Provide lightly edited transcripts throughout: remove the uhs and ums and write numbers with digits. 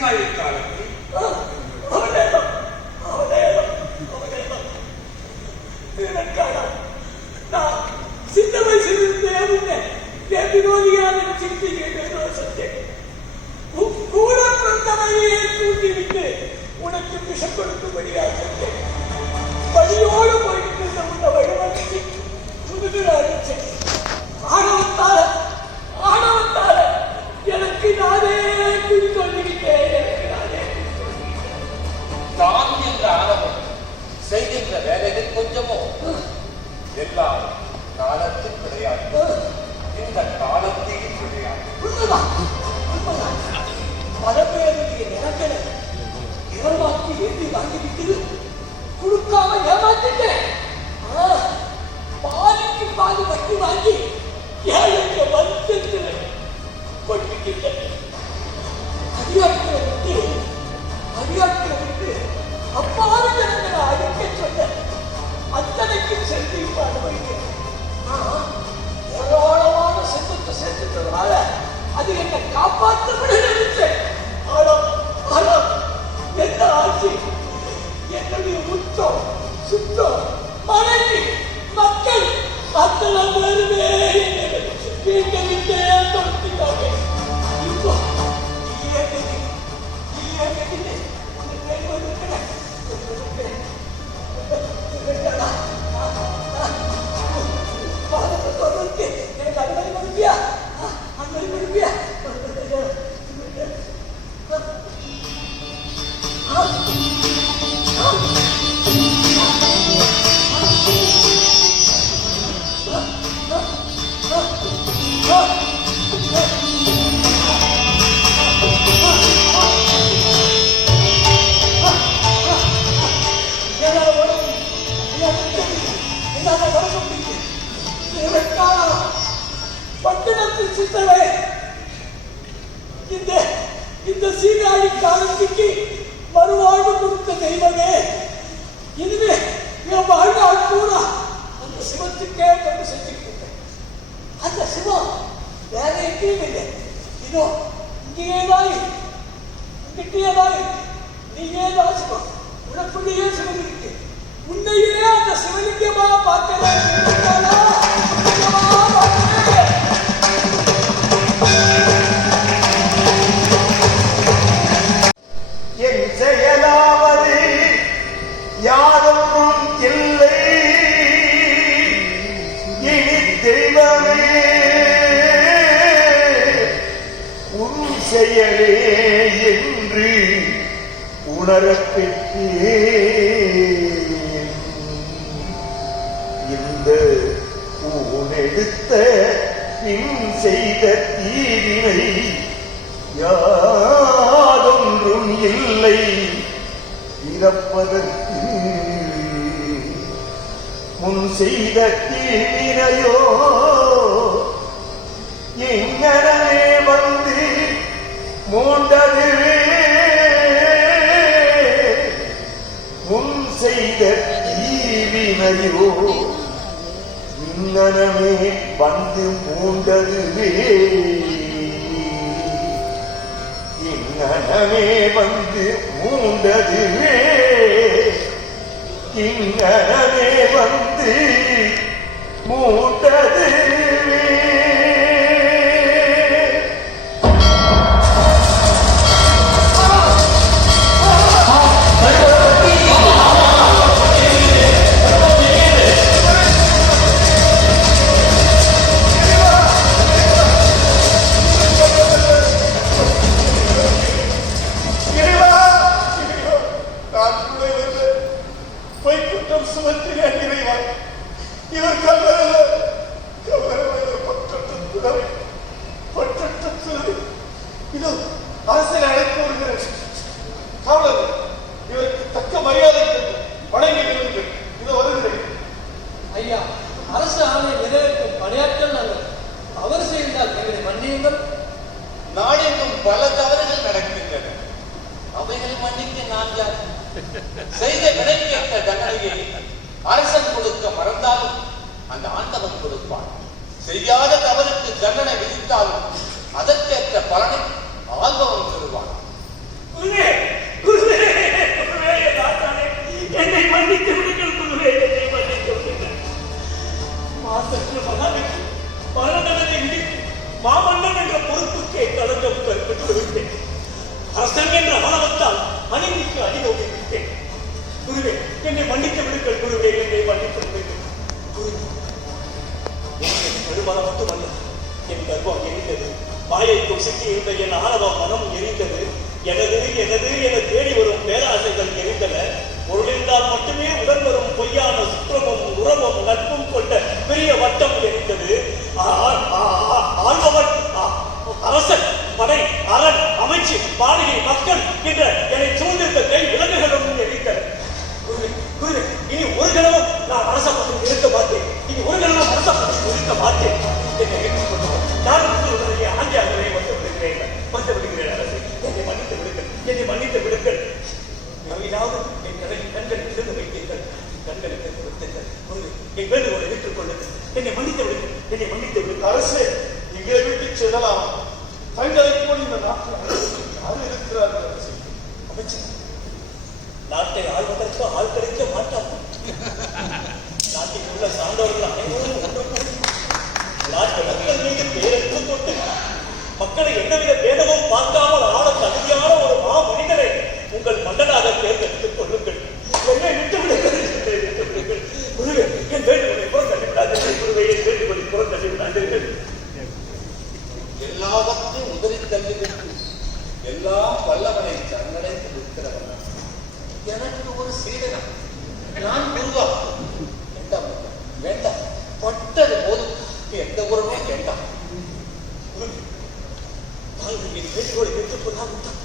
சீர்காழி காலத்தில் சின்ன வயசிலிருந்தே வினோதியான சிகிச்சை கூட பிறந்தவரையே தூண்டிவிட்டு உனக்கு விஷம் கொடுக்கும்படியாக சொன்னேன். வழியோடு போயிட்டு இருந்த உன்னை வழிவகுத்து புதுகிறாச்சு. ஆணவத்தால எனக்கு நானே குறி சொல்லிக்கிட்டேன். தான் என்ற ஆணவம் செய்கின்ற வேலைகள் கொஞ்சமோ எல்லாம் காலத்தில் கிடையாது. இந்த காலத்தில் கிடையாது. பல பேருக்கு நிலக்கல ஏமாற்றி எழுதி வாங்கிவிட்டு கொடுக்காம ஏமாத்திட்டேன். பாதிக்கு பாதி வட்டி வாங்கி ஏழைக்கு வருத்தத்தில் கொட்டிக்கிட்டேன். அதிகாரத்தை விட்டு அப்பாவி ஜனங்களை அழிக்க சொன்ன அத்தனைக்கும் சென்று அனுபவிக்கிறேன். ஏராளமான செல்வத்தை சேர்த்துட்டதால அது என்னை காப்பாற்ற முடியல. ஆனால் என்ன ஆட்சி என்னுடைய உச்சம் சுத்தம் மனைவி மக்கள் அத்தனை பேருமே வீட்டை விட்டே தொடுத்திட்டாங்க. இப்போ எனக்கு அனுமதி கொடுப்பியா? அனுமதி கொடுப்பியா? பட்டணத்தில் சித்தவே இந்த சீர்காழி காலத்துக்கு மறுவாழ்வு கொடுத்த தெய்வமே, இனிமே என் வாழ்நாள் பூரா அந்த சிவத்துக்கே கொண்டு செஞ்சுக்கிட்டு அந்த சிவம் வேற எங்கேயும் இல்லை. இதோ இங்கேதான் இங்கிட்டேதான் நீங்கேதான் சிவம். உனக்குள்ளேயே சிவன் இருக்கு. உன்னையே அந்த சிவலிங்கமா பார்க்கலாம். என் செயலாவது யாரும் இல்லை இனி தெய்வமே உன் செயலே என்று உணரப்பெற்றேன். இந்த ஊனெடுத்த பின் செய்த தீவினை யாதொன்றும் இல்லை இறப்பதற்கு. முன் செய்த தீவினையோ எங்கனவே வந்து மூண்டதுவே. முன் செய்த தீவினையோ இங்கனமே வந்து மூண்டதுவே. இங்கனமே வந்து மூண்டதுவே. இங்கனமே வந்து மூண்டதுவே. நாடெங்கும் பல தவறுகள் நடக்கின்றன. அவைகளை மன்னிக்க நான் யார்? செய்த வினைக்கேற்ற தண்டனையை அரசன் கொடுக்க மறந்தாலும் அந்த ஆண்டவன் மன்னித்து விடுங்கள் குருவே, என்னை மன்னித்து விடுங்கள். மாசற்ற மகனுக்கு மரணதண்டனை விதித்து மாமன்னன் என்ற பொறுப்புக்கே களங்கம் கற்பித்து விட்டேன். அரசன் என்ற ஆணவத்தால் அநீதிக்கு அடிநோக்கி விட்டேன். குருவே, என்னை மன்னித்து விடுங்கள் குருவே, என்னை மன்னித்து விடுங்கள். குருவே, பெருமளம் மட்டுமல்ல, என் கர்ப்பம் எரிந்தது. வாயைக்குள் சிக்கி இருந்த என் ஆணவம் மனம் எரிந்தது. எனது எனது என தேடி வரும் பேராசைகள் எரிந்தன. பொருளிருந்தால் மட்டுமே உடன் வரும் பொய்யான சுற்றமும் உறவும் நட்பும் கொண்ட பெரிய வட்டம் எரிந்தது. ஆள்பவன் அரசன், படை, அரண், அமைச்சு, மாளிகை, மக்கள் என்ற என்னை சூழ்ந்திருந்த கை விலங்குகளும் எரிந்தன. குருவே, இனி ஒரு கணமும் நான் அரச பதவி இருக்க மாட்டேன். இனி ஒரு கணமும் அரச பதவி இருக்க மாட்டேன். என்னை ஏற்றுக்கொள்வோம். நான் உங்களுடைய ஆண்டியாகவே வந்து விடுகிறேன் அரசு. என்னை மன்னித்து விடுங்கள், என்னை மன்னித்து விடுங்கள். யாராவது என் கண்களை திறந்து வைத்தீர்கள், கண்களுக்கு கொடுத்தீர்கள். என் வேண்டுகோளை ஏற்றுக்கொள்ளுங்கள். என்னை மன்னித்து விடுங்கள், என்னை மன்னித்து விடுங்கள். அரசே, எங்களை விட்டு செல்லலாம். தங்களை போல் இந்த நாட்டில் யாரும் இருக்கிறார்கள் அரசே? அமைச்சர், நாட்டை ஆள்வதற்கு ஆள் கிடைக்க மாட்டார்கள். நாட்டில் உள்ள சான்றோர்கள் அனைவரும் ஒன்று கூடி நாட்டு மக்கள் மீது பேரெடுத்து கொண்டு மக்களை எந்தவித பேதமும் பார்க்காமல் ஆள தகுதியான ஒரு மனிதரை உங்கள் மன்னனாக தேர்ந்தெடுத்துக் கொள்ளுங்கள். என்னை விட்டுவிடுங்கள், என்னை விட்டுவிடுங்கள். குருவே, என் வேண்டுகோளை புறம் தள்ளிவிடாதீர்கள். குருவே, என் வேண்டுகோளை புறம் தள்ளிவிடாதீர்கள். எல்லாவற்றையும் உதறி தள்ளிவிட்டு எல்லாம் வல்லவனை சரணடைந்து நிற்கிறவன் எனக்கு ஒரு சீடனம். நான் குருவா? வேண்டாம் வேண்டாம், பட்டது போதும். எந்த உறவும் வேண்டாம். தாங்கள் என் வேண்டுகோளை பெற்றுக்கொள்ளாவிட்டால்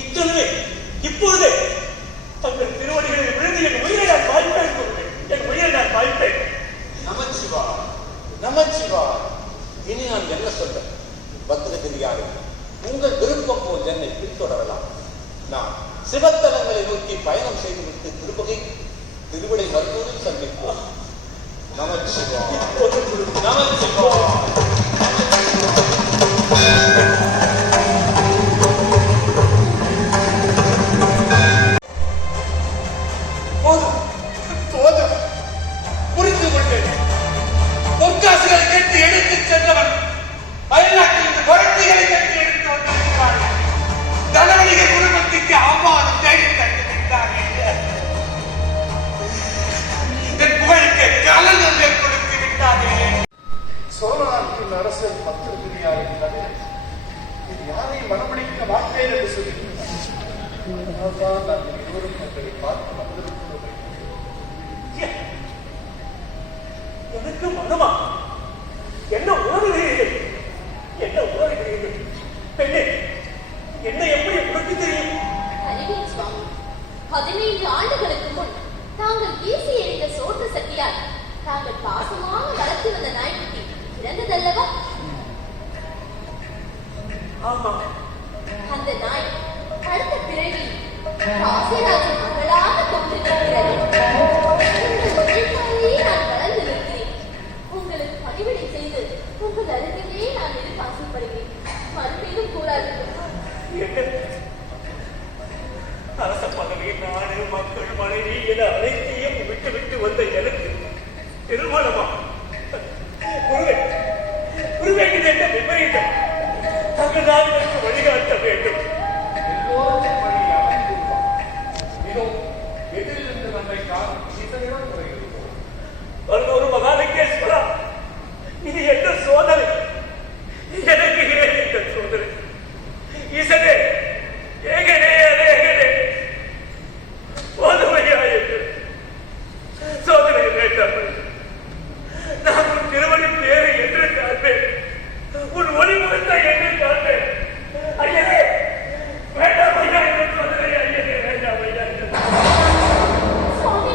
இத்தனை இப்பொழுதே தங்கள் திருவடிகளில் விழுந்து என் உயிரை நான் வாய்ப்பேன். என் உயிரை நான் வாய்ப்பேன். நமச்சிவா, நமச்சிவா. இனி நான் என்ன சொல்ல? பத்திரகிரியாரு, உங்கள் விருப்பம் போல் என்னை பின்தொடரலாம். நான் சிவத்தலங்களை நோக்கி பயணம் செய்துவிட்டு திருப்பகை திருவிடை மருத்துவரில் சந்திப்போம். நமச்சிவா, நமச்சிவா. புரிந்து கொண்டேன். பொற்காசுகளை கட்டி எடுத்துச் சென்றவன் அயல்நாட்டிலிருந்து புரட்சிகளை கட்டி எடுத்து வந்திருக்கிறான். தனவணிக குடும்பத்துக்கு அவமானம் தேடி தந்துவிட்டான். என் புகழுக்கு கலனம் ஏற்படுத்தி விட்டானே. சோழ நாட்டின் அரசர் பத்திரகிரியார் என்பது இது யாரையும் மனமடிக்க மாட்டேன் என்று சொல்லியிருக்கிறார். நான் இருவரும் தங்களை பார்த்து வந்திருக்கிறோம். எனக்கு மனமா என்ன உணர்கிறீர்கள்? என்ன உணர்கிறீர்கள்? பெண்ணே, என்ன எப்படி உனக்கு தெரியும்? அறிவேன் சுவாமி. 15 ஆண்டுகளுக்கு முன் தாங்கள் வீசி எறிந்த சோற்று சட்டியால் தாங்கள் பாசமாக வளர்த்து வந்த நாய்க்குட்டி இறந்ததல்லவா? ஆமா. அந்த நாய் அடுத்த பிறவில் காசிராஜன் மகளாக தோன்றிருக்கிறது. நான் வளர்ந்து நிற்கிறேன். உங்களுக்கு பணிவிடை செய்து உங்கள் அருகிலே நான் இருக்க ஆசைப்படுகிறேன். மறுபடியும் கூறாதீர்கள். அரச பதவி, நாடு, மக்கள், மனைவி என அனைத்தையும் விட்டு விட்டு வந்த எனக்கு திருமணமா? குருவே, குருவே, இது என்ன விபரீதம்? தங்கள் தான் எனக்கு வழிகாட்ட வேண்டும். எல்லோரும் வழியாக கூறுவார். இதோ எதிரிலிருந்து நம்மை காணும் இதனிடம் குறைகிறோம். ஒரு மகாலிங்கேஸ்வரா, இது என்ன சோதனை? எனக்கு ஏன் இந்த சோதனை? ஈசனே, ஏகனே அநேகனே, போதுமையா என்று சோதனை வேண்டாம். நான் உன் திருவடி பேரை என்று காண்பேன், உன் ஒளிமுகத்தை என்று காண்பேன். ஐயனே, வேண்டாம் ஐயா என்ற சோதனை. ஐயனே, வேண்டாம் ஐயா. சுவாமி,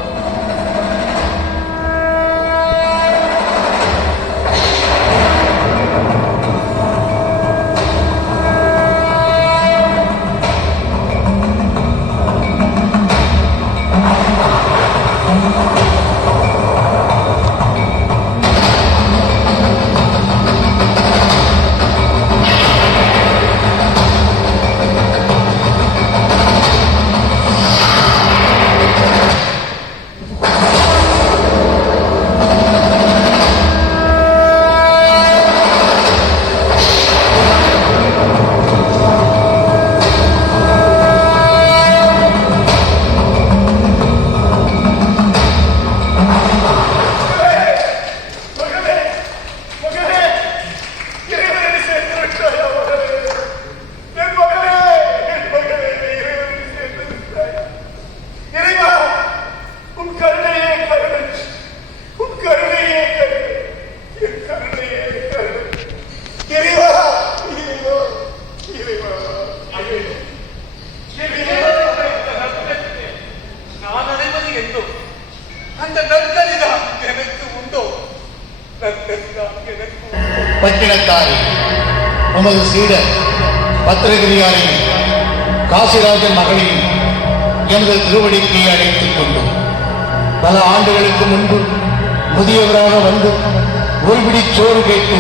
அந்த நற்கதிதான் எனக்கு உண்டோ? நற்கதிதான் எனக்கு உண்டோ? பட்டினத்தாரி உமது சீடர் பத்திரகிரியாரையும் காசிராஜன் மகளையும் எமது திருவடிக்கு அழைத்துக் கொண்டோம். பல ஆண்டுகளுக்கு முன்பு முதியவராக வந்து ஒருபிடி சோறு கேட்டு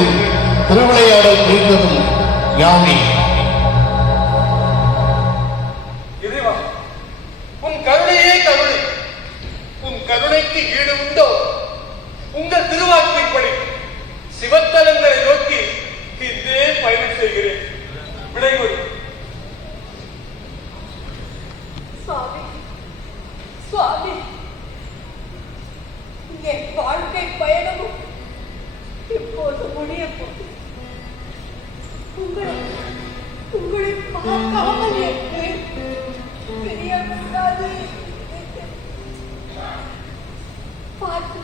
திருவிளையாடல் புரிந்ததும் யாமே. இறைவா, உன் கருணையே கருணை. உன் கருணைக்கு ஈடு உண்டோ? உங்கள் திருவாக்கின்படி சிவத்தலங்களை நோக்கி இன்றே பயணம் செய்கிறேன். விடைகொடு. சுவாமி, சுவாமி, என் வாழ்க்கை பயணமும் இப்போது முடிய போது. உங்களை பார்க்காமல் என்று பிரியக்கூடாது. பார்த்து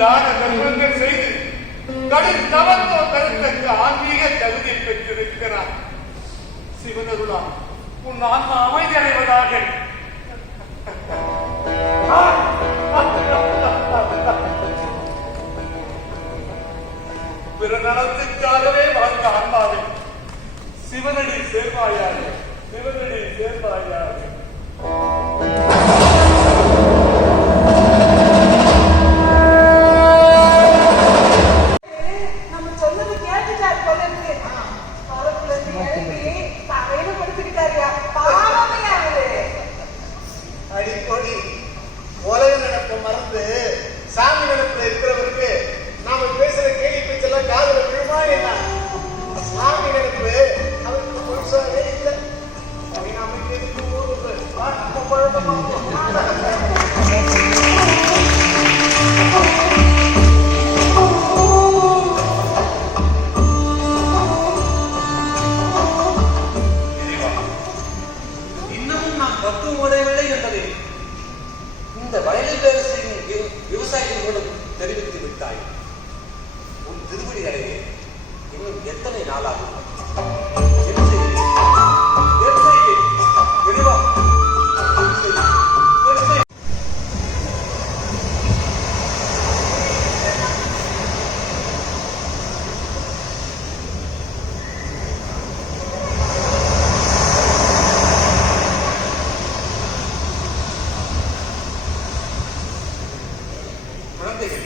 தான தர்மங்கள் செய்து கடும் தவத்தோ கருத்தக்கு ஆன்மீக தகுதி பெற்றிருக்கிறார். சிவனருளா, உன் ஆன்மா அமைதி அடைவதாக. பிற நலத்துக்காகவே வாழ்ந்த ஆன்மாவை சிவனடி சேர்வாயாக, சிவனடி சேர்வாயாக. நம்ம சொன்னது கேட்டுட்டார் போல இருக்கு. அவருக்குள்ள எழுப்பி தலையில படுத்துக்கிட்டாரியா? பாவமையா அவரு? அடிக்கொடி உலக நடப்பை மறந்து சாமி நடப்புல இருக்கிறவருக்கு நாம பேசுற கேள்வி பேச்செல்லாம் காதுல விழுமா என்ன? சாமி நடப்பு அவருக்கு முழுசாவே இல்லை. நாம எதுக்கு ஊருக்கு நம்ம பழக்கமா இன்னமும் நாம் பக்குவம் உடையவில்லை என்பதை இந்த வயலில் வேலை செய்யும் விவசாயிகளோடு தெரிவித்து விட்டாய். உன் திருவடி அடைய இன்னும் எத்தனை நாளாகும்? குழந்தைகள்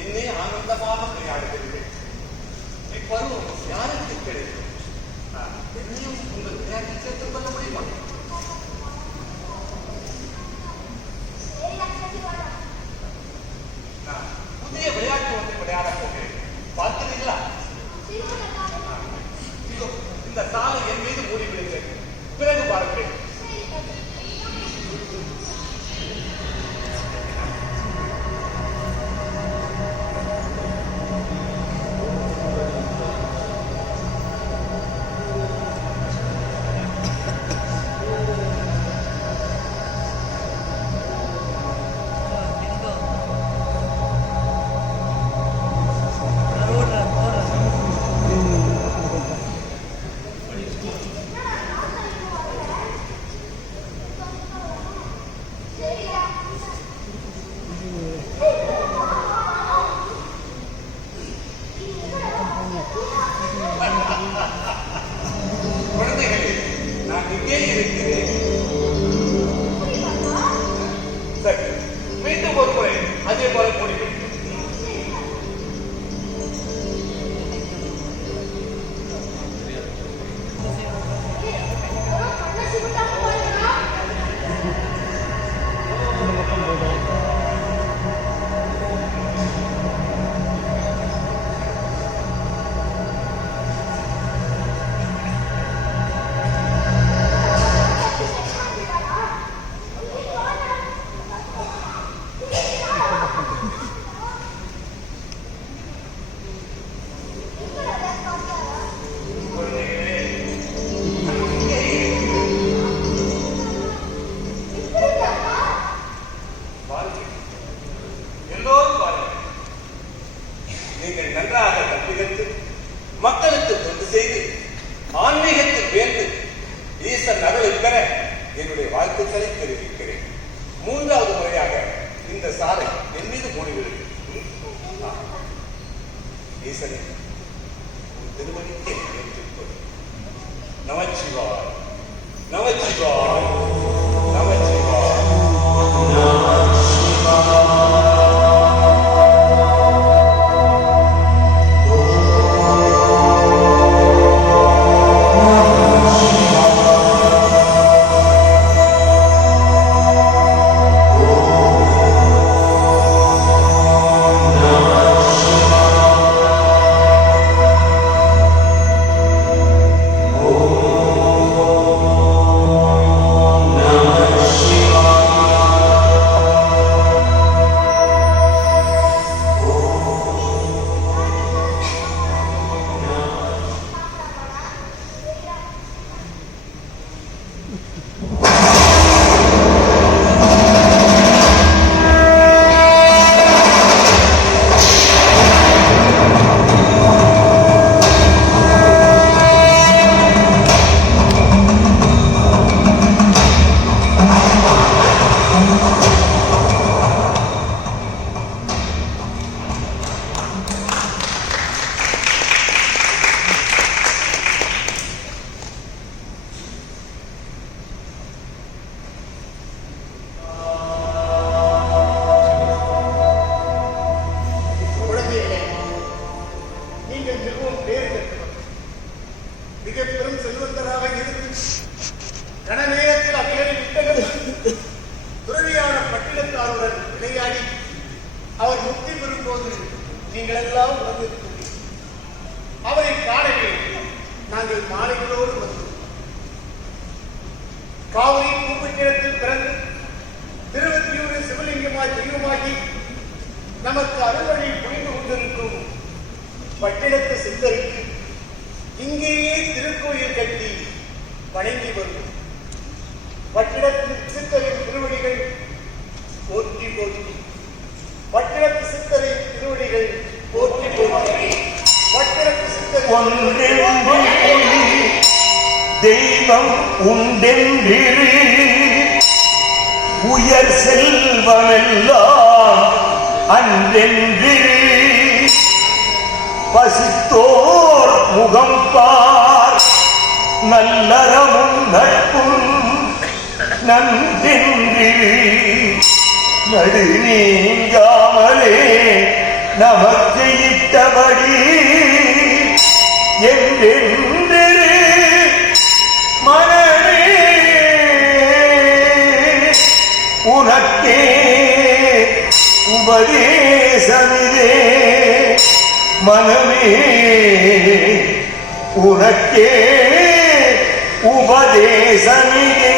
என்னே ஆனந்தமாக விளையாடுகிறீர்கள். இப்பருவம் யாருக்கு கிடைக்கும்? என்னையும் உங்கள் விளையாட்டில் சேர்த்துக் கொள்ள முடியுமா? நான் புதிய விளையாட்டு ஒன்றை விளையாடப் போகிறேன். பார்க்கிறீர்களா? இதோ இந்த சாலை என் மீது மூடிவிடுகிறேன். பிறகு பார்க்கிறேன். நன்றாக கற்பித்து மக்களுக்கு தொண்டு செய்து ஆன்மீகத்தில் வேண்டு ஈசன் அருளை பெற என்னுடைய வாழ்த்துக்களை தெரிவிக்கிறேன். மூன்றாவது முறையாக இந்த சாலை என் மீது மூடிவிடுகிறது. ஈசனை உன் திருமணிக்கு ஏற்றுக்கொள். நமச்சிவாய் நமச்சிவாய் நமச்சிவாய். நமக்கு அறுவடை புரிந்து கொண்டிருக்கும் பட்டினத்து சித்தருக்கு இங்கேயே திருக்கோயில் கட்டி வணங்கி வரும் பட்டினத்து சித்தரின் திருவடிகள் போற்றி போற்றி. பட்டினத்து சித்தரின் திருவடிகள் போற்றி போற்றி. பட்டினத்து சித்தரின் தெய்வம் உண்டென்றிரு உயர் செல்வமெல்லாம் அன்றென்று பசித்தோர் முகம் பார் நல்லறமும் நட்பும் நன்றென்று நடு நீங்காமலே நமக்கு இட்டபடி என்றென்று மனமே உனக்கே உபதேசமிதே மனமே உனக்கே உபதேசமிதே.